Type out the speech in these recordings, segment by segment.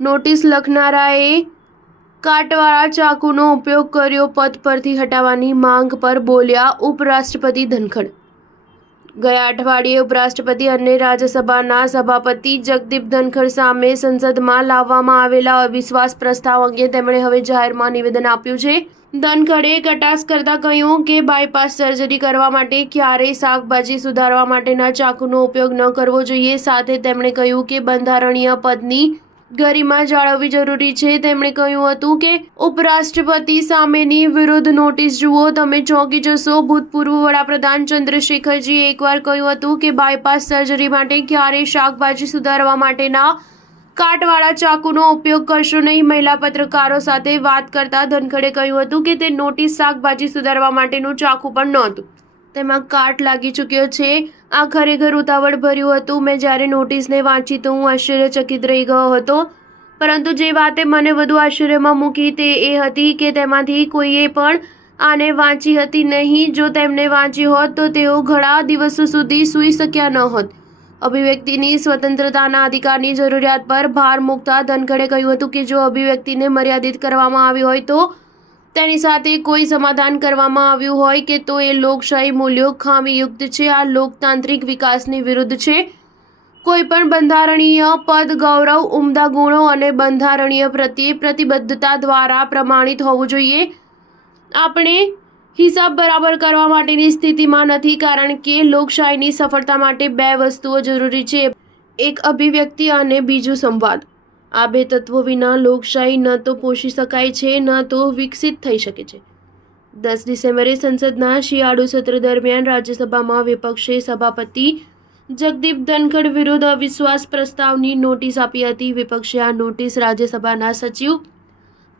Notice લખનારાએ કાટવાળા ચાકુનો ઉપયોગ કર્યો, પદ પરથી હટાવવાની માંગ પર બોલ્યા ઉપરાષ્ટ્રપતિ ધનખડ. ગયા અઠવાડિયે ઉપરાષ્ટ્રપતિ અને રાજ્યસભાના સભાપતિ જગદીપ ધનખડ સામે સંસદમાં લાવવામાં આવેલા અવિશ્વાસ પ્રસ્તાવ અંગે તેમણે હવે જાહેરમાં નિવેદન આપ્યું છે. ધનખડે કટાક્ષ કરતા કહ્યું કે બાયપાસ સર્જરી કરવા માટે ક્યારેય શાકભાજી સુધારવા માટેના ચાકુનો ઉપયોગ ન કરવો જોઈએ. સાથે તેમણે કહ્યું કે બંધારણીય પદની ગરિમા જાળવવી જરૂરી છે. તેમણે કહ્યું હતું કે ઉપરાષ્ટ્રપતિ સામેની વિરુદ્ધ નોટિસ જુઓ, તમે ચોંકી જશો. ભૂતપૂર્વ વડાપ્રધાન ચંદ્રશેખરજીએ એકવાર કહ્યું હતું કે બાયપાસ સર્જરી માટે ક્યારેય શાકભાજી સુધારવા માટેના કાટવાળા ચાકુનો ઉપયોગ કરશો નહીં. મહિલા પત્રકારો સાથે વાત કરતા ધનખડે કહ્યું હતું કે તે નોટિસ શાકભાજી સુધારવા માટેનું ચાકુ પણ નહોતું. તેમાં કાટ લાગી ચૂક્યો છે. આ ખરેખર ઉતાવળ ભર્યું હતું. મેં જ્યારે નોટિસને વાંચી તો હું આશ્ચર્યચકિત રહી ગયો હતો. પરંતુ જે વાતે મને વધુ આશ્ચર્યમાં મૂકી તે એ હતી કે તેમાંથી કોઈએ પણ આને વાંચી હતી નહીં. જો તેમને વાંચી હોત તો તેઓ ઘણા દિવસો સુધી સૂઈ શક્યા ન હોત. અભિવ્યક્તિની સ્વતંત્રતાના અધિકારની જરૂરિયાત પર ભાર મૂકતા ધનખડે કહ્યું હતું કે જો અભિવ્યક્તિને મર્યાદિત કરવામાં આવી હોય તો તેની સાથે કોઈ સમાધાન કરવામાં આવ્યું હોય કે તો એ લોકશાહી મૂલ્યો ખામીયુક્ત છે. આ લોકતાંત્રિક વિકાસની વિરુદ્ધ છે. કોઈ પણ બંધારણીય પદ ગૌરવ, ઉમદા ગુણો અને બંધારણીય પ્રત્યે પ્રતિબદ્ધતા દ્વારા પ્રમાણિત હોવું જોઈએ. આપણે હિસાબ બરાબર કરવા માટેની સ્થિતિમાં નથી, કારણ કે લોકશાહીની સફળતા માટે બે વસ્તુઓ જરૂરી છે, એક અભિવ્યક્તિ અને બીજું સંવાદ. આ બે તત્વો વિના લોકશાહી ન તો પોષી શકાય છે ન તો વિકસિત થઈ શકે છે. 10 ડિસેમ્બરે સંસદના શિયાળુ સત્ર દરમિયાન રાજ્યસભામાં વિપક્ષે સભાપતિ જગદીપ ધનખડ વિરુદ્ધ અવિશ્વાસ પ્રસ્તાવની નોટિસ આપી હતી. વિપક્ષે આ નોટિસ રાજ્યસભાના સચિવ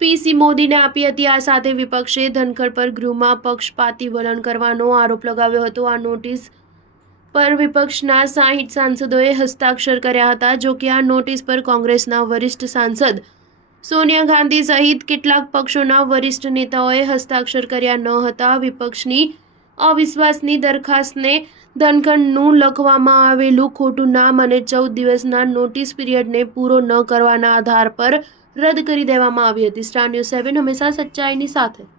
પીસી મોદીને આપી હતી. આ સાથે વિપક્ષે ધનખડ પર ગૃહમાં પક્ષપાતી વલણ કરવાનો આરોપ લગાવ્યો હતો. આ નોટિસ પર વિપક્ષના 60 સાંસદોએ હસ્તાક્ષર કર્યા હતા. જો કે આ નોટિસ પર કોંગ્રેસના વરિષ્ઠ સાંસદ સોનિયા ગાંધી સહિત કેટલાક પક્ષોના વરિષ્ઠ નેતાઓએ હસ્તાક્ષર કર્યા ન હતા. વિપક્ષની અવિશ્વાસની દરખાસ્તને ધનખડનું લખવામાં આવેલું ખોટું નામ અને 14 દિવસના નોટિસ પીરિયડને પૂરો ન કરવાના આધાર પર રદ કરી દેવામાં આવી હતી. સ્ટાર ન્યૂઝ 7 હંમેશા સચ્ચાઈની સાથે.